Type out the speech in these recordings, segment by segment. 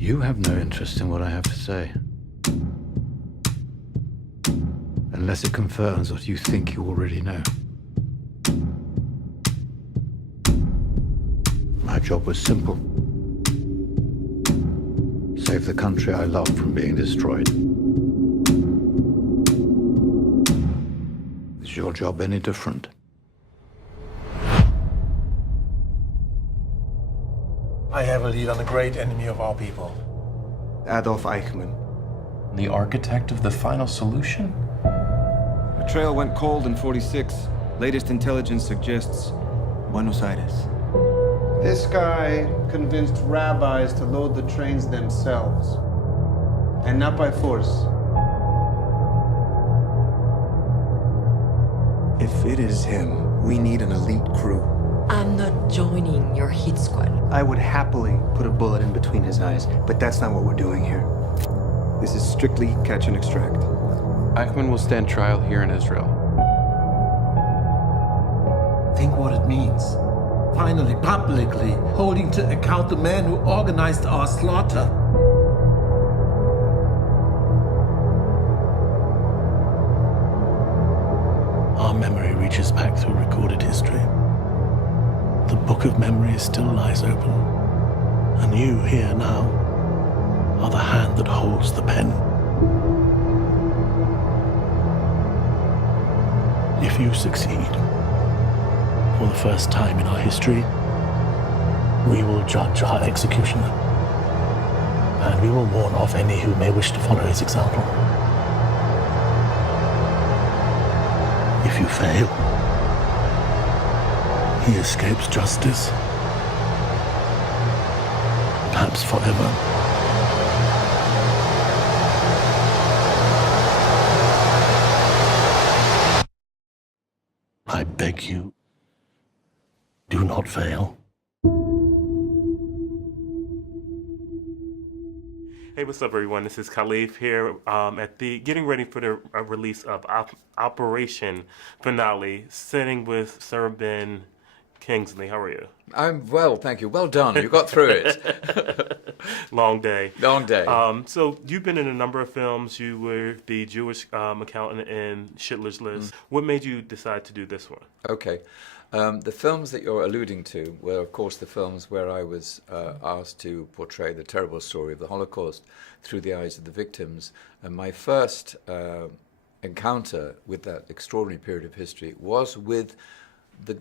You have no interest in what I have to say. Unless it confirms what you think you already know. My job was simple. Save the country I love from being destroyed. Is your job any different? I have a lead on the great enemy of our people. Adolf Eichmann. The architect of the final solution? The trail went cold in '46. Latest intelligence suggests Buenos Aires. This guy convinced rabbis to load the trains themselves, and not by force. If it is him, we need an elite crew. I'm not joining your hit squad. I would happily put a bullet in between his eyes, but that's not what we're doing here. This is strictly catch and extract. Eichmann will stand trial here in Israel. Think what it means. Finally, publicly, holding to account the man who organized our slaughter. Our memory reaches back through recorded history. The book of memory still lies open, and you here now are the hand that holds the pen. If you succeed, for the first time in our history, we will judge our executioner, and we will warn off any who may wish to follow his example. If you fail, he escapes justice, perhaps forever. I beg you, do not fail. Hey, what's up, everyone? This is Khalif here at the getting ready for the release of Operation Finale, sitting with Sir Ben Kingsley. How are you? I'm well, thank you. Well done. You got through it. Long day. Long day. So you've been in a number of films. You were the Jewish accountant in Schindler's List. What made you decide to do this one? Okay. The films that you're alluding to were, of course, the films where I was asked to portray the terrible story of the Holocaust through the eyes of the victims. And my first encounter with that extraordinary period of history was with one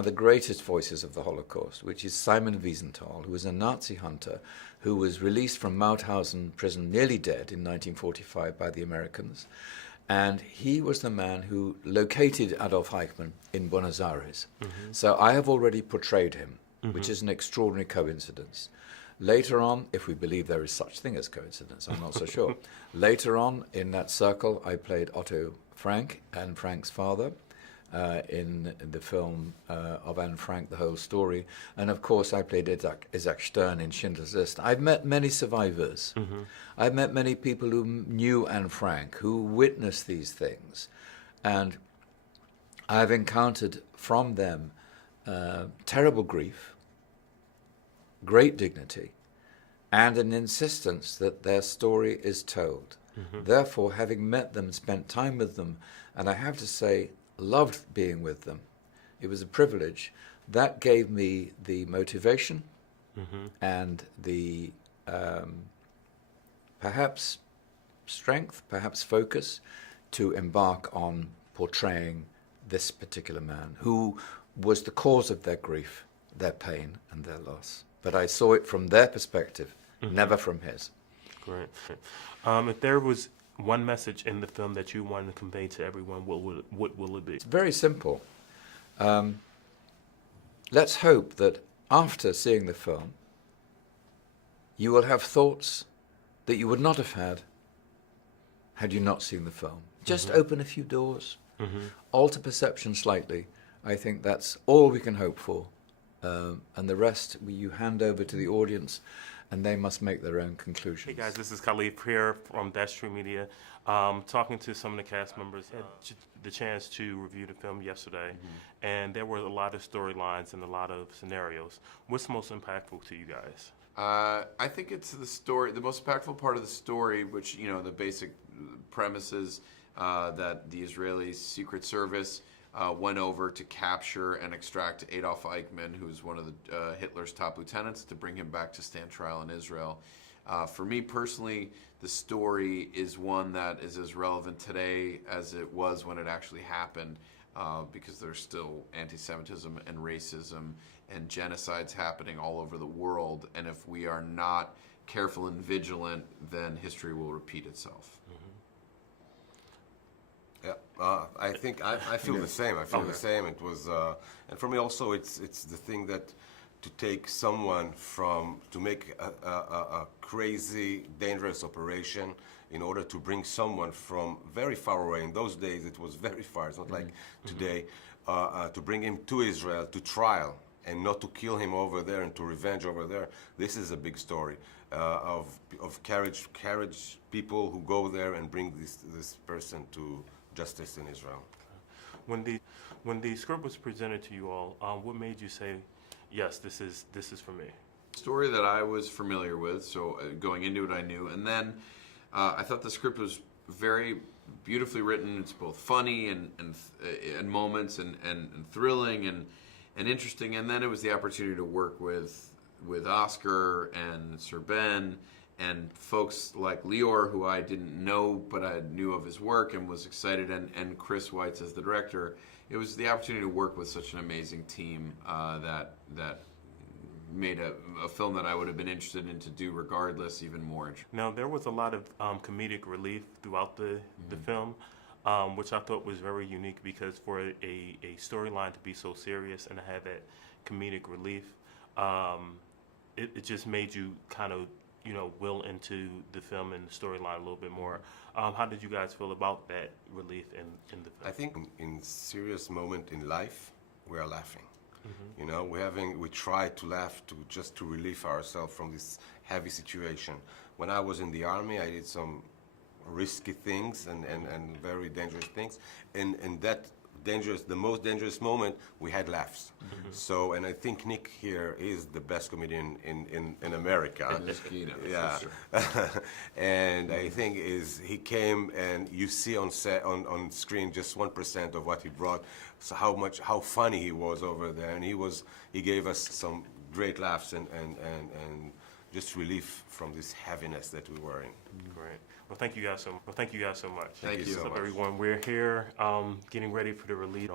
of the greatest voices of the Holocaust, which is Simon Wiesenthal, who was a Nazi hunter who was released from Mauthausen prison nearly dead in 1945 by the Americans. And he was the man who located Adolf Eichmann in Buenos Aires. Mm-hmm. So I have already portrayed him, which is an extraordinary coincidence. Later on, if we believe there is such thing as coincidence, I'm not so sure. Later on in that circle, I played Otto Frank, Anne Frank's father, in the film of Anne Frank, The Whole Story. And of course, I played Isaac Stern in Schindler's List. I've met many survivors. Mm-hmm. I've met many people who knew Anne Frank, who witnessed these things. And I've encountered from them terrible grief, great dignity, and an insistence that their story is told. Mm-hmm. Therefore, having met them, spent time with them, and I have to say, loved being with them. It was a privilege. That gave me the motivation and the perhaps strength, perhaps focus to embark on portraying this particular man who was the cause of their grief, their pain, and their loss. But I saw it from their perspective, never from his. Great. If there was one message in the film that you want to convey to everyone, what will it be? It's very simple. Let's hope that after seeing the film, you will have thoughts that you would not have had you not seen the film. Just open a few doors, alter perception slightly. I think that's all we can hope for. And the rest you hand over to the audience. and they must make their own conclusions. Hey guys, this is Khalif here from That's True Media. Talking to some of the cast members, had the chance to review the film yesterday, and there were a lot of storylines and a lot of scenarios. What's most impactful to you guys? I think it's the story, the most impactful part of the story, which, you know, the basic premises that the Israeli Secret Service went over to capture and extract Adolf Eichmann, who's one of the Hitler's top lieutenants, to bring him back to stand trial in Israel. For me personally, the story is one that is as relevant today as it was when it actually happened, because there's still anti-Semitism and racism and genocides happening all over the world, and if we are not careful and vigilant, then history will repeat itself. Yeah, I think I feel the same. I feel the same. It was, and for me also, it's the thing that to take someone to make a crazy, dangerous operation in order to bring someone from very far away. In those days, it was very far. It's not like today. To bring him to Israel to trial and not to kill him over there and to revenge over there. This is a big story of courage people who go there and bring this person to justice in Israel. When the script was presented to you all, what made you say, yes, this is for me? Story that I was familiar with, so going into it I knew, and then I thought the script was very beautifully written. It's both funny and moments and thrilling and interesting, and then it was the opportunity to work with Oscar and Sir Ben and folks like Lior, who I didn't know, but I knew of his work and was excited, and Chris Weitz as the director. It was the opportunity to work with such an amazing team that made a film that I would have been interested in to do regardless even more. Now, there was a lot of comedic relief throughout the film, which I thought was very unique, because for a storyline to be so serious and to have that comedic relief, it just made you kind of, you know, will into the film and the storyline a little bit more. How did you guys feel about that relief in the film? I think in serious moment in life, we are laughing. You know, we try to laugh just to relieve ourselves from this heavy situation. When I was in the army, I did some risky things and very dangerous things, and that the most dangerous moment, we had laughs. So, and I think Nick here is the best comedian in America. Yeah, and I think he came, and you see on on screen just 1% of what he brought. So how funny he was over there, and he gave us some great laughs and just relief from this heaviness that we were in. Great. Well, thank you guys so much. Thank you so much. Everyone. We're here getting ready for the release.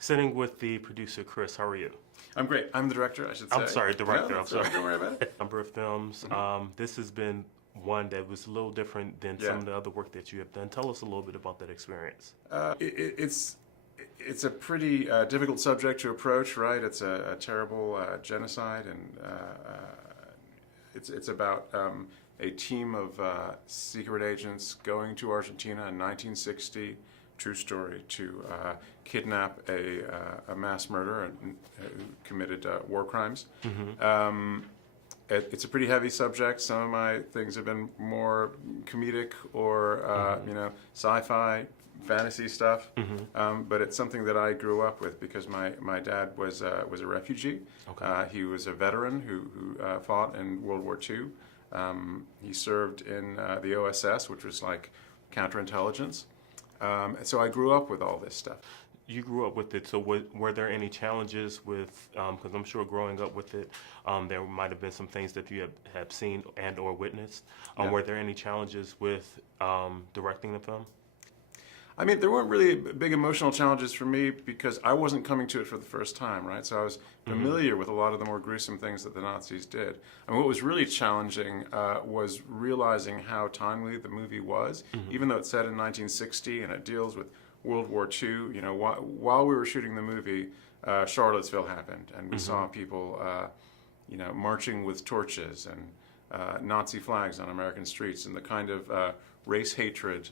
Sitting with the producer, Chris. How are you? I'm great. I'm the director, I should say. I'm sorry, director. No, I'm sorry. Don't worry about it. Number of films. This has been one that was a little different than some of the other work that you have done. Tell us a little bit about that experience. It's a pretty difficult subject to approach, right? It's a terrible genocide, and it's about a team of secret agents going to Argentina in 1960, true story, to kidnap a mass murderer who committed war crimes. It's a pretty heavy subject. Some of my things have been more comedic or sci-fi, fantasy stuff, but it's something that I grew up with because my dad was a refugee. He was a veteran who fought in World War II. He served in the OSS, which was like counterintelligence. And so I grew up with all this stuff. You grew up with it, so were there any challenges with, because I'm sure growing up with it, there might have been some things that you have seen and or witnessed. Were there any challenges with directing the film? I mean, there weren't really big emotional challenges for me because I wasn't coming to it for the first time, right? So I was familiar with a lot of the more gruesome things that the Nazis did. And what was really challenging was realizing how timely the movie was, even though it's set in 1960 and it deals with World War II. You know, while we were shooting the movie, Charlottesville happened, and we saw people, marching with torches and Nazi flags on American streets, and the kind of race hatred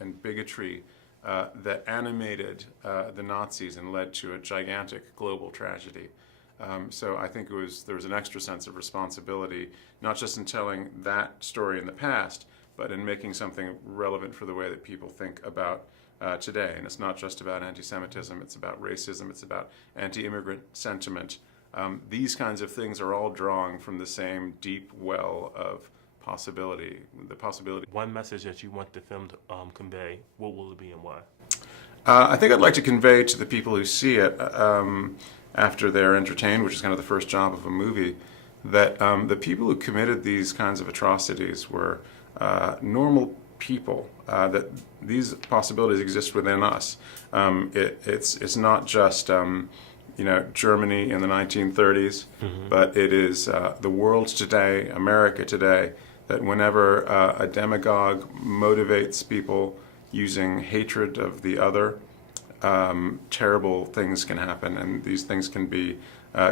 and bigotry that animated the Nazis and led to a gigantic global tragedy. So I think there was an extra sense of responsibility, not just in telling that story in the past, but in making something relevant for the way that people think about today. And it's not just about anti-Semitism, it's about racism, it's about anti-immigrant sentiment. These kinds of things are all drawing from the same deep well of possibility, the possibility. One message that you want the film to convey, what will it be and why? I think I'd like to convey to the people who see it after they're entertained, which is kind of the first job of a movie, that the people who committed these kinds of atrocities were normal people, that these possibilities exist within us. It's not just Germany in the 1930s, but it is the world today, America today, that whenever a demagogue motivates people using hatred of the other, terrible things can happen, and these things can be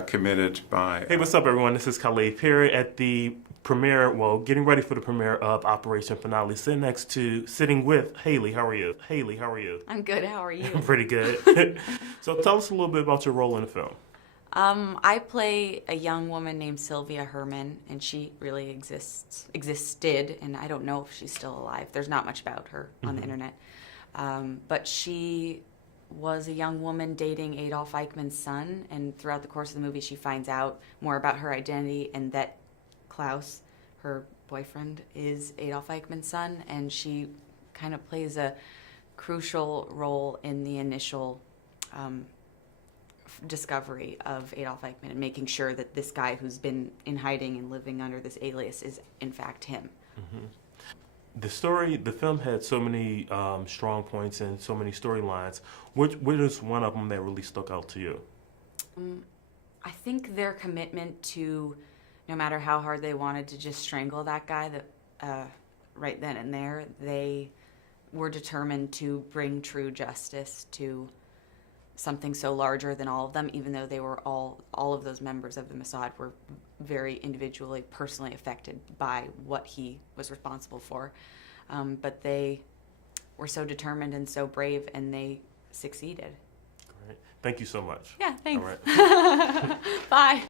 committed by... Hey, what's up, everyone? This is Khalif here at the premiere, getting ready for the premiere of Operation Finale, sitting with Haley. How are you? Haley, how are you? I'm good. How are you? Pretty good. So tell us a little bit about your role in the film. I play a young woman named Sylvia Herman, and she really existed, and I don't know if she's still alive. There's not much about her on the internet. But she was a young woman dating Adolf Eichmann's son, and throughout the course of the movie she finds out more about her identity and that Klaus, her boyfriend, is Adolf Eichmann's son, and she kind of plays a crucial role in the initial discovery of Adolf Eichmann and making sure that this guy who's been in hiding and living under this alias is in fact him. The film had so many strong points and so many storylines. Which is one of them that really stuck out to you? I think their commitment to, no matter how hard they wanted to just strangle that guy, that right then and there, they were determined to bring true justice to something so larger than all of them, even though they were all of those members of the Mossad were very individually, personally affected by what he was responsible for. But they were so determined and so brave, and they succeeded. Great. Thank you so much. Yeah, thanks. All right. Bye.